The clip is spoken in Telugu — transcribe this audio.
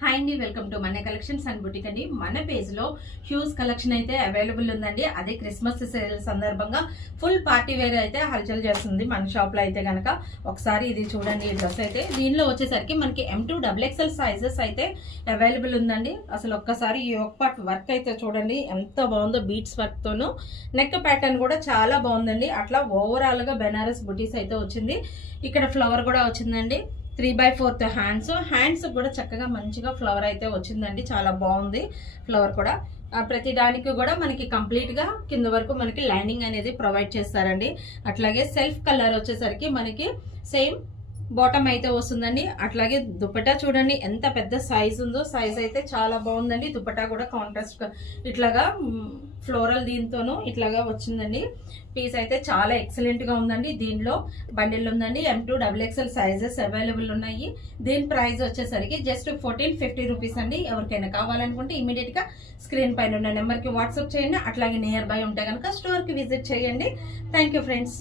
హాయ్ అండి, వెల్కమ్ టు మన కలెక్షన్స్ అండ్ బుటిక్ అండి. మన పేజ్ లో హ్యూజ్ కలెక్షన్ అయితే అవైలబుల్ ఉందండి. అదే క్రిస్మస్ సేల్ సందర్భంగా ఫుల్ పార్టీ వేర్ అయితే హల్చల్ చేస్తుంది మన షాప్ లో. అయితే కనుక ఒకసారి ఇది చూడండి. ఈ డ్రెస్ అయితే దీనిలో వచ్చేసరికి మనకి M2 XXL సైజెస్ అయితే అవైలబుల్ ఉందండి. అసలు ఒక్కసారి ఈ ఒక పార్ట్ వర్క్ అయితే చూడండి ఎంత బాగుందో. బీట్స్ వర్క్ తోను నెక్ ప్యాటర్న్ కూడా చాలా బాగుందండి. అట్లా ఓవరాల్ గా బెనారస్ బుటీస్ అయితే వచ్చింది. ఇక్కడ ఫ్లవర్ కూడా వచ్చిందండి. 3/4 హ్యాండ్స్ కూడా చక్కగా మంచిగా ఫ్లవర్ అయితే వచ్చిందండి. చాలా బాగుంది ఫ్లవర్ కూడా. ప్రతి దానికి కూడా మనకి కంప్లీట్ గా కింద వరకు మనకి లైనింగ్ అనేది ప్రొవైడ్ చేస్తారండి. అట్లాగే సెల్ఫ్ కలర్ వచ్చేసరికి మనకి సేమ్ బాటమ్ అయితే వస్తుందండి. అట్లాగే దుపట్టా చూడండి ఎంత పెద్ద సైజ్ ఉందో. సైజ్ అయితే చాలా బాగుందండి. దుపట్టా కూడా కాంట్రాస్ట్ ఇట్లాగా ఫ్లోరల్ దీంతోనూ ఇట్లాగా వచ్చిందండి. పీస్ అయితే చాలా ఎక్సలెంట్ గా ఉందండి. దీనిలో బండిల్ ఉందండి. M2 XXL సైజెస్ అవైలబుల్ ఉన్నాయి. దీని ప్రైస్ వచ్చేసరికి జస్ట్ 1450 రూపీస్ అండి. ఎవరికైనా కావాలనుకుంటే ఇమీడియట్ గా స్క్రీన్ పైన ఉన్న నెంబర్ కి వాట్సాప్ చేయండి. అట్లాగే నియర్ బై ఉంటే కనుక స్టోర్ కి విజిట్ చేయండి. Thank you friends.